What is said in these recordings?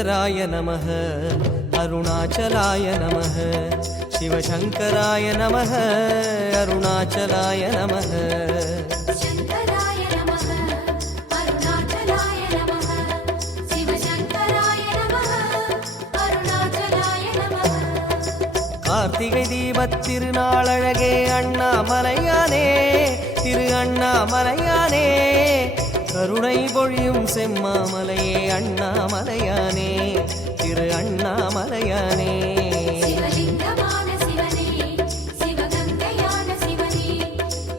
शङ्कराय नमः अरुणाचलाय नमः शिवशङ्कराय नमः अरुणाचलाय नमः शङ्कराय नमः अरुणाचलाय नमः शिवशङ्कराय नमः अरुणाचलाय नमः कार्तिகை தீபத் திருநாளழகே அண்ணாமலையானே திரு அண்ணாமலையானே கருணை பொழியும் செம்மாமலையே அண்ணாமலையானே திரு அண்ணாமலையானே சிவலிங்கமான சிவனே சிவகங்கையான சிவனே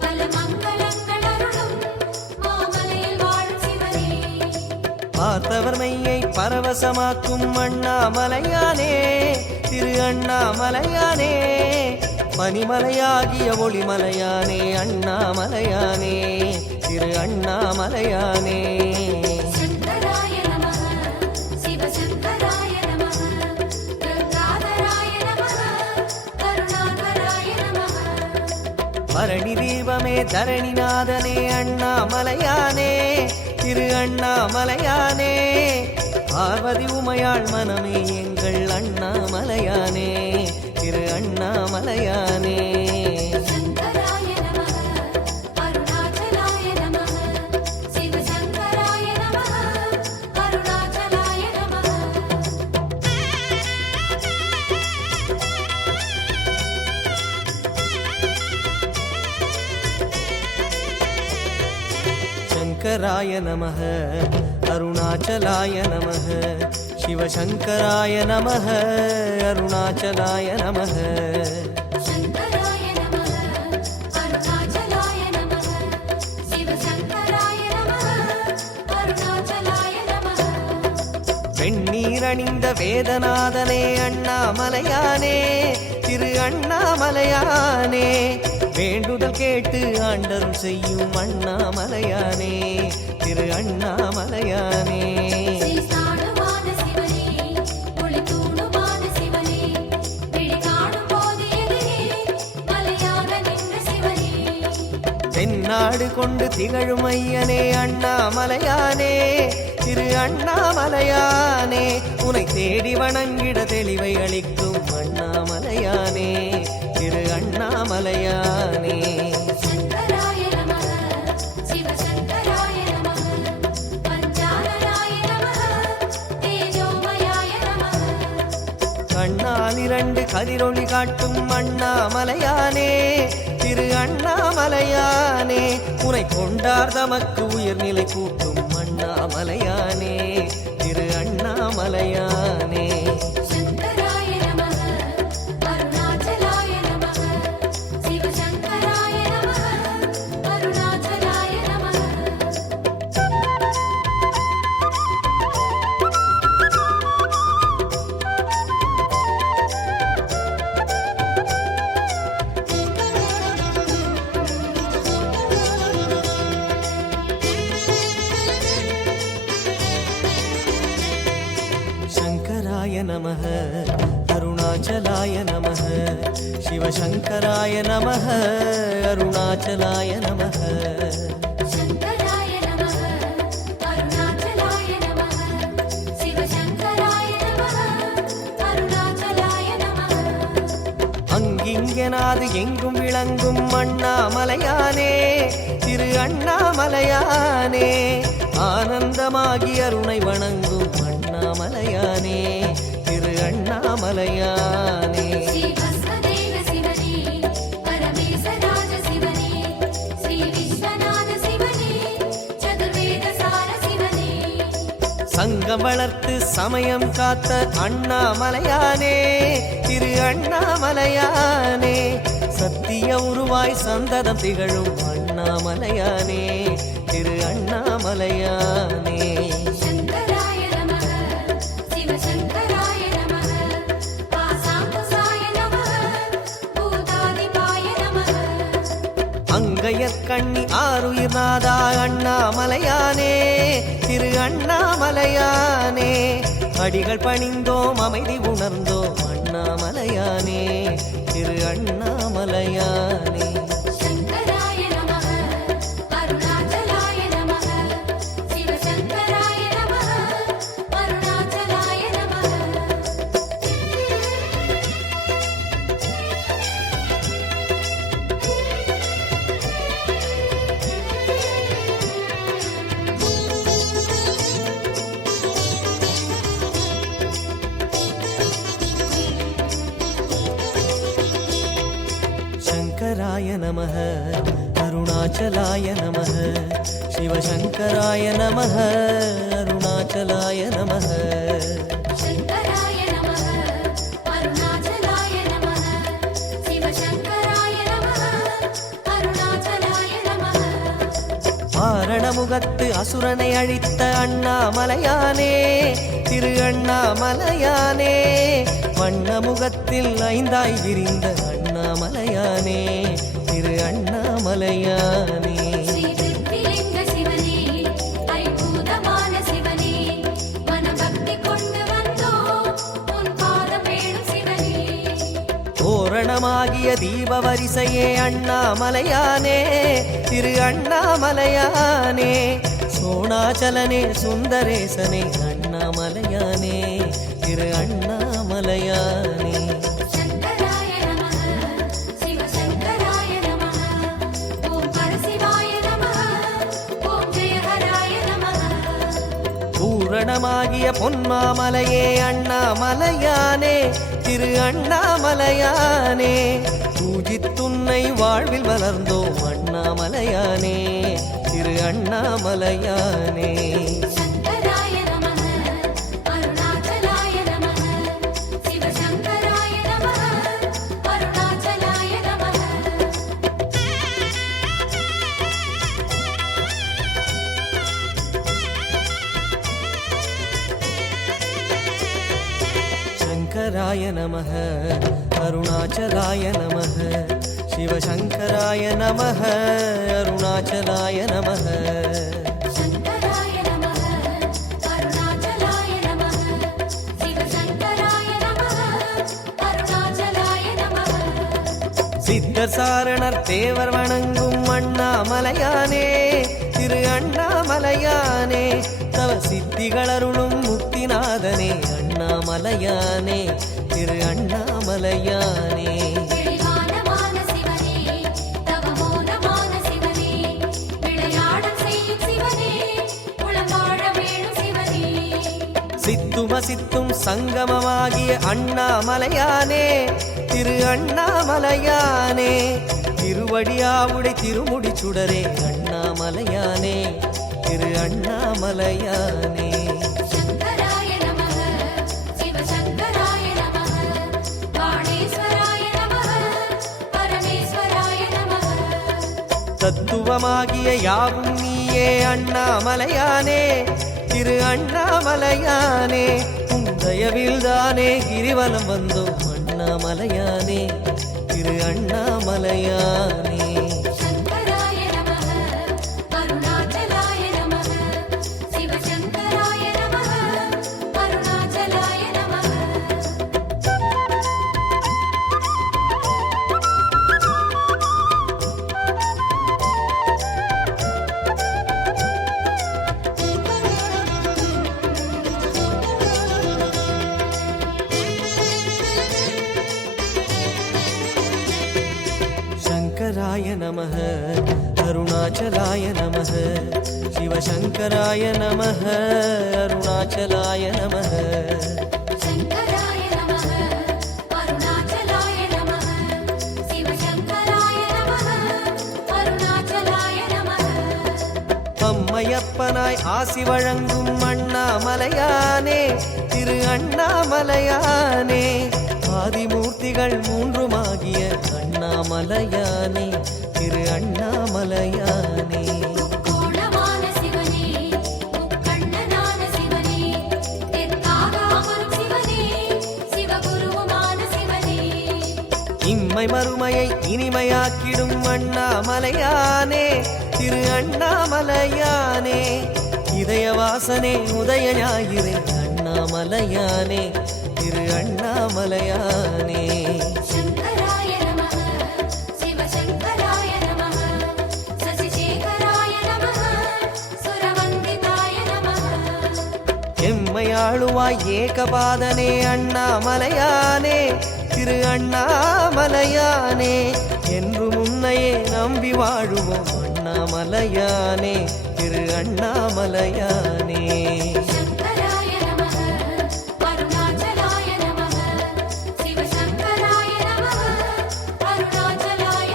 பல மங்களங்கள் அருளும் மாமலையில் வாழும் சிவனே பார்த்தவர் மெய்யை பரவசமாக்கும் அண்ணாமலையானே திரு அண்ணாமலையானே பனிமலையாகிய ஒளிமலையானே அண்ணாமலையானே திரு அண்ணாமலையானே शङ्कराय नमः शिवशङ्कराय नमः गङ्गाधराय नमः करुणाकराय नमः பரணி தீபமே தரணிநாதனே அண்ணாமலையானே திரு அண்ணாமலையானே பார்வதி உமையாள் மனமே எங்கள் அண்ணாமலையானே திரு அண்ணாமலையானே शङ्कराय नमः अरुणाचलाय नमः शिवशङ्कराय नमः अरुणाचलाय नमः शङ्कराय नमः अरुणाचलाय नमः शिवशङ्कराय नमः अरुणाचलाय नमः शङ्कराय नमः अरुणाचलाय नमः शिवशङ्कराय नमः अरुणाचलाय नमः வெண்ணீரணிந்த வேதநாதனே அண்ணாமலையானே திரு அண்ணாமலையானே வேண்டுதல் கேட்டு ஆண்டருள் செய்யும் அண்ணாமலையானே திரு அண்ணாமலையானே ஸ்ரீஸ்தானவான சிவனே ஒளித்தூணுமான சிவனே விழி காணும் போது எதிரே மலையாக நின்ற சிவனே தென்னாடு கொண்டு திகழும் ஐயனே அண்ணாமலையானே திரு அண்ணாமலையானே உனை தேடி வணங்கிட தெளிவை அளிக்கும் அண்ணாமலையானே திரு அண்ணாமலையானே शङ्कराय नमः शिवशङ्कराय नमः पञ्चाननाय नमः तेजोमयाय नमः கண்ணால் இரண்டு கதிரொளி காட்டும் அண்ணாமலையானே திரு அண்ணாமலையானே உனை கொண்டார் தமக்கு உயர்நிலை கூட்டும் அண்ணாமலையானே திரு அண்ணாமலையானே शङ्कराय नमः अरुणाचलाय नमः शिवशङ्कराय नमः अरुणाचलाय नमः शङ्कराय नमः अरुणाचलाय नमः शिवशङ्कराय नमः अरुणाचलाय नमः शङ्कराय नमः अरुणाचलाय नमः शिवशङ्कराय नमः अरुणाचलाय नमः அங்கிங்கனாது எங்கும் விளங்கும் அண்ணாமலையானே திரு அண்ணாமலையானே ஆனந்தமாகி அருணை வணங்கும் அண்ணாமலையானே திரு அண்ணாமலையானே श्रीभस्मदेव शिवने परमेशराज शिवने श्रीविश्वनाथ शिवने चतुर्वेदसार शिवने சங்கம் வளர்த்து சமயம் காத்த அண்ணாமலையானே திரு அண்ணாமலையானே சத்திய உருவாய் சந்ததம் திகழும் அண்ணாமலையானே திரு அண்ணாமலையானே शङ्कराय नमः शिवशङ्कराय नमः पासाङ्कुशाय नमः भूतादिपाय नमः அங்கையற்கண்ணி ஆருயிர் நாதா அண்ணாமலையானே திரு அண்ணாமலையானே அடிகள் பணிந்தோம் அமைதி உணர்ந்தோம் அண்ணாமலையானே திரு அண்ணாமலையானே शङ्कराय नमः अरुणाचलाय नमः शिवशङ्कराय नमः अरुणाचलाय नमः சிவசங்கராய நமः அருணாச்சலாய நமः சிவசங்கராய நமः அருணாச்சலாய நமः சங்கராய நமः அருணாச்சலாய நமः சிவசங்கராய நமः அருணாச்சலாய நமः ஆரணமுகத்து அசுரனை அழித்த அண்ணாமலையானே திரு அண்ணாமலையானே வண்ணமுகத்தில் ஐந்தாய் விரிந்த அண்ணாமலையானே திரு அண்ணாமலையானே ஸ்ரீ திருப்பிலிங்க சிவனே ஐம்பூதமான சிவனே மனபக்தி கொண்டு வந்தோம் உன் பாதம் வேணும் சிவனே தோரணமாகிய தீப வரிசையே அண்ணாமலையானே திரு அண்ணாமலையானே சோணாச்சலனே சுந்தரேசனே அண்ணாமலையானே திரு அண்ணாமலையானே சங்கராய நமः சிவசங்கராய நமः ஓம் பரசிவாய நமः ஓம் ஜெயஹராய நமः பூரணமாகிய பொன்மாமலையே அண்ணாமலையானே திரு அண்ணாமலையானே பூஜித்துன்னை வாழ்வில் வளர்ந்தோம் அண்ணாமலையானே திரு அண்ணாமலையானே சங்கராய நமः அருணாச்சலாய நமः சிவசங்கராய நமः அருணாச்சலாய நமः சங்கராய நமः அருணாச்சலாய நமः சிவசங்கராய நமः அருணாச்சலாய நமः சங்கராய நமः அருணாச்சலாய நமः சிவசங்கராய நமः அருணாச்சலாய நமः சித்தர் சாரணர் தேவர் வணங்கும் அண்ணாமலையானே திரு அண்ணாமலையானே தவ சித்திகளருளும் முக்திநாதனே அண்ணாமலையானே திரு அண்ணாமலையானே தெளிவானமான சிவனே தவமோனமான சிவனே விளையாடல் செய்யும் சிவனே உளவாழ வேணும் சிவனே சித்தும சித்தும் சங்கமமாகிய அண்ணாமலையானே திரு அண்ணாமலையானே திருவடியாவுடை திருமுடி சுடரே அண்ணாமலையானே திரு அண்ணாமலையானே சங்கராய நமः சிவசங்கராய நமः பாணேஸ்வராய நமः பரமேஸ்வராய நமः தத்துவமாகிய யாவும் நீயே அண்ணாமலையானே திரு அண்ணாமலையானே உந்தயவில்தானே கிரிவலம் வந்தோம் அண்ணாமலையானே திரு அண்ணாமலையானே சங்கராய நமः அருணாச்சலாய நமः சிவசங்கராய நமः அருணாச்சலாய நமः சங்கராய நமः அருணாச்சலாய நமः சிவசங்கராய நமः அருணாச்சலாய நமः சங்கராய நமः அருணாச்சலாய நமः சிவசங்கராய நமः அருணாச்சலாய நமः அம்மையப்பனாய் ஆசி வழங்கும் அண்ணாமலையானே திரு அண்ணாமலையானே ஆதிமூர்த்திகள் மூன்றுமாகிய அண்ணாமலையானே திரு அண்ணாமலையானே கோணமான சிவனே முக்கண்ணனான சிவனே தெற்காக அமரும் சிவனே சிவகுருவுமான சிவனே இம்மை மறுமையை இனிமையாக்கிடும் அண்ணாமலையானே திரு அண்ணாமலையானே இதயவாசனே உதய ஞாயிறே அண்ணாமலையானே திரு அண்ணாமலையானே சங்கராய நமः சிவசங்கராய நமः சசிசேகராய நமः சுரவந்திதாய நமः எம்மையாளுவாய் ஏகபாதனே அண்ணாமலையானே திரு அண்ணாமலையானே என்று முன்னையே நம்பி வாழுவோம் அண்ணாமலையானே திரு அண்ணாமலையானே சங்கராய நமः அருணாச்சலாய நமः சிவசங்கராய நமः அருணாச்சலாய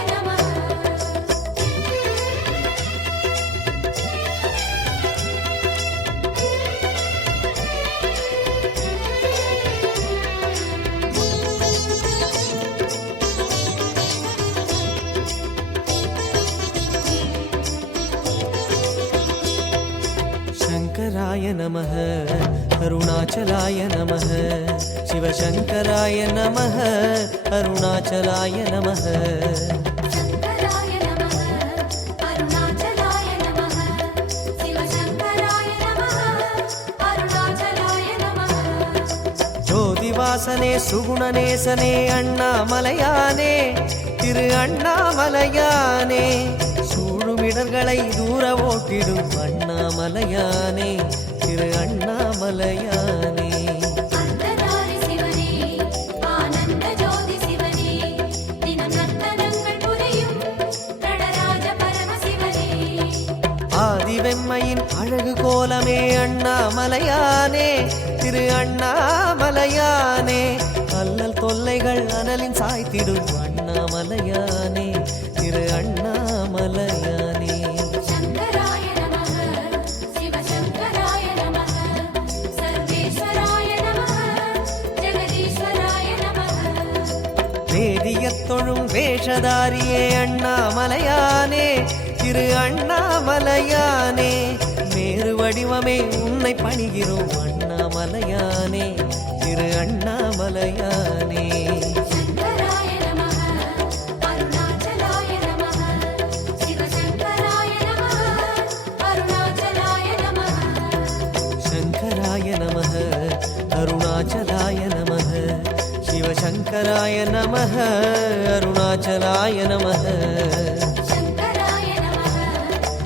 சங்கராய நமः அருணாச்சலாய நமः சிவசங்கராய நமः அருணாச்சலாய நமः சங்கராய நமः அருணாச்சலாய நமः சிவசங்கராய நமः அருணாச்சலாய நமः ஜோதிவாசனே சுகுணநேசனே அண்ணாமலையானே திரு அண்ணாமலையானே சூழுமிடர்களை தூர ஓட்டிடும் அண்ணாமலையானே திரு அண்ணாமலையானே அந்ததாரி சிவனே ஆனந்த ஜோதி சிவனே தினம் நர்த்தனங்கள் புரியும் நடராஜ பரமசிவனே ஆதிவெம்மையின் அழகு கோலமே அண்ணாமலையானே திரு அண்ணாமலையானே அல்லல் தொல்லைகள் அனலின் சாய்த்திடும் அண்ணாமலையானே திரு அண்ணாமலையானே சங்கராய நமः சிவசங்கராய நமः சர்வேஸ்வராய நமः ஜெகதீஸ்வராய நமः வேதியத் தொழும் வேஷதாரியே அண்ணாமலையானே திரு அண்ணாமலையானே மேரு வடிவமே உன்னை பணிகிறோம் அண்ணாமலையானே திரு அண்ணாமலையானே சங்கராய நமः அருணாச்சலாய நமः சிவசங்கராய நமः அருணாச்சலாய நமः சங்கராய நமः அருணாச்சலாய நமः சிவசங்கராய நமः அருணாச்சலாய நமः சங்கராய நமः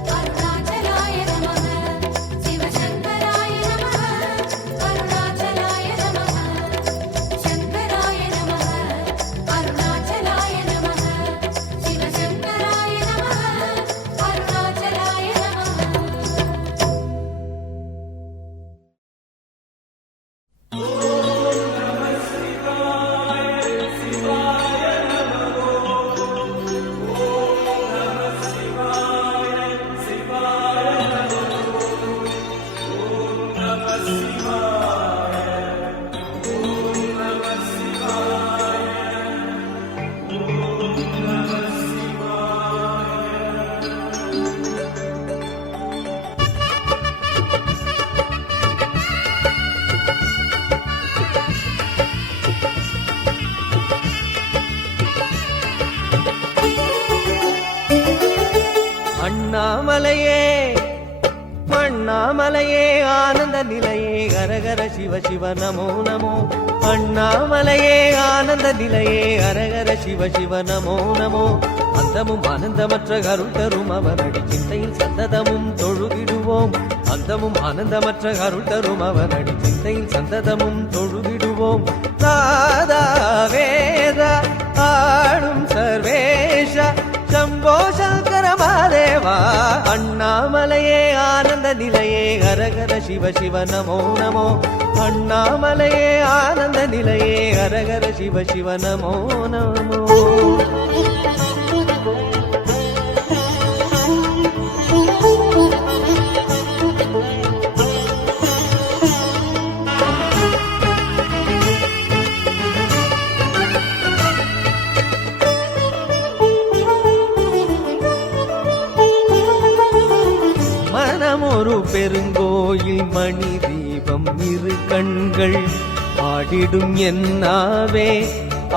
அருணாச்சலாய நமः சிவசங்கராய நமः அருணாச்சலாய நமः சங்கராய நமः அருணாச்சலாய நமः சிவசங்கராய நமः அருணாச்சலாய நமः அண்ணாமலையே அண்ணாமலையே ஆனந்த நிலையே ஹரஹர சிவ சிவ நமோ நமோ அண்ணாமலையே ஆனந்த நிலையே ஹரஹர சிவ சிவ நமோ நமோ அந்தமும் ஆனந்தமற்ற அருள் தரும் அவனடி சிந்தையில் சந்ததமும் தொழுகிடுவோம் அந்தமும் ஆனந்தமற்ற அருள் தரும் அவனடி சிந்தையில் சந்ததமும் தொழுகிடுவோம் நாதா வேத ஆடும் சர்வேஷ சம்போ சங்கர மாதேவா அண்ணாமலையே ஆனந்த நிலையே ஹரஹர சிவ சிவ நமோ நமோ அண்ணாமலையே ஆனந்த நிலையே ஹரஹர சிவ சிவ நமோ நமோ மனமொரு பெருங்கோயில் மணி தீபம் இரு கண்கள் ஆடிடும் என்னாவே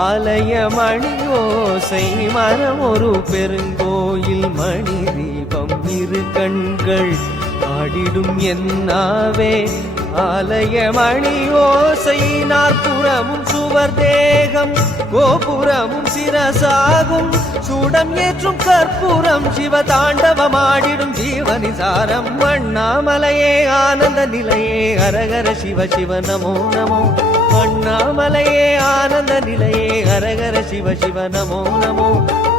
ஆலய மணி ஓசை மனமொரு பெருங்கோயில் மணி தீபம் இரு கண்கள் ஆடிடும் என்னாவே ஆலய மணி ஓசை நாற்புறமும் சுவர் தேகம் கோபுரமும் சிரசாகும் சூடம் ஏற்றும் கற்பூரம் சிவ தாண்டவமாடிடும் ஜீவனிசாரம் அண்ணாமலையே ஆனந்த நிலையே ஹரஹர சிவ சிவ நமோ நமோ அண்ணாமலையே ஆனந்த நிலையே ஹரஹர சிவ சிவ நமோ நமோ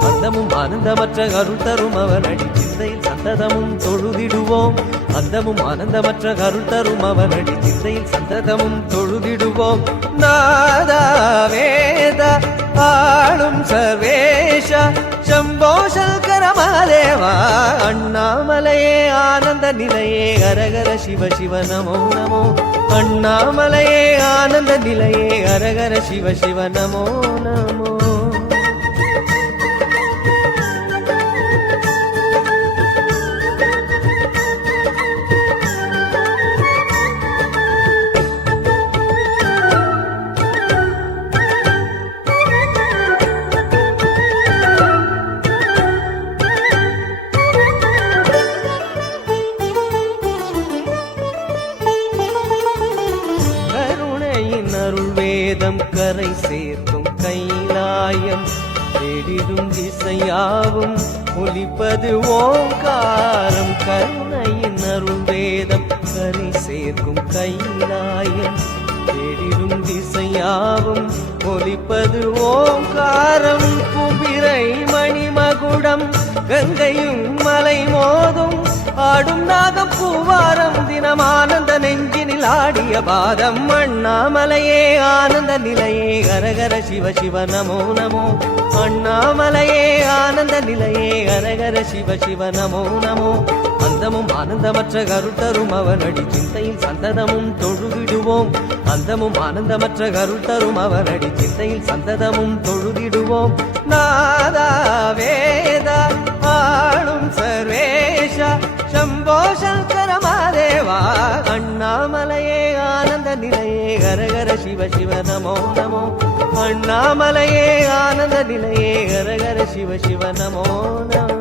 அந்தமும் ஆனந்தமற்ற அருள் தரும் அவனடி சிந்தையில் சந்ததமும் தொழுதிடுவோம் அந்தமும் ஆனந்தமற்ற அருள் தரும் அவனடி சிந்தையில் சந்ததமும் தொழுதிடுவோம் நாதா வேத ஆளும் சர்வேஷ சம்போ சங்கர மாதேவா அண்ணாமலையே ஆனந்த நிலையே ஹரஹர சிவ சிவ நமோ நமோ அண்ணாமலையே ஆனந்த நிலையே ஹரஹர சிவ சிவ நமோ நமோ தேடிடும் திசையாவும் ஒலிப்பது ஓங்காரம் கருணையின் அருள் வேதம் கரை சேர்க்கும் கைலாயம் தேடிடும் திசையாவும் ஒலிப்பது ஓங்காரம் குபிரை மணிமகுடம் கங்கையும் மலை மோதும் ஆடும் நாகம் பூவாரம் தினம் ஆனந்த நெஞ்சினில் ஆடிய பாதம் அண்ணாமலையே ஆனந்த நிலையே ஹரஹர சிவ சிவ நமோ நமோ அண்ணாமலையே ஆனந்த நிலையே ஹரஹர சிவ சிவ நமோ நமோ அந்தமும் ஆனந்தமற்ற கருத்தரும் அவனடி சிந்தையில் சந்ததமும் தொழுதிடுவோம் அந்தமும் ஆனந்தமற்ற கருத்தரும் அவனடி சிந்தையில் சந்ததமும் தொழுதிடுவோம் நாதா வேதா ஆளும் சர்வேஷா शंभो शंकर महादेवा अण्णामलये आनंद निलये हर हर शिव शिव नमो नमो अण्णामलये आनंद निलये हर हर शिव शिव नमो नमो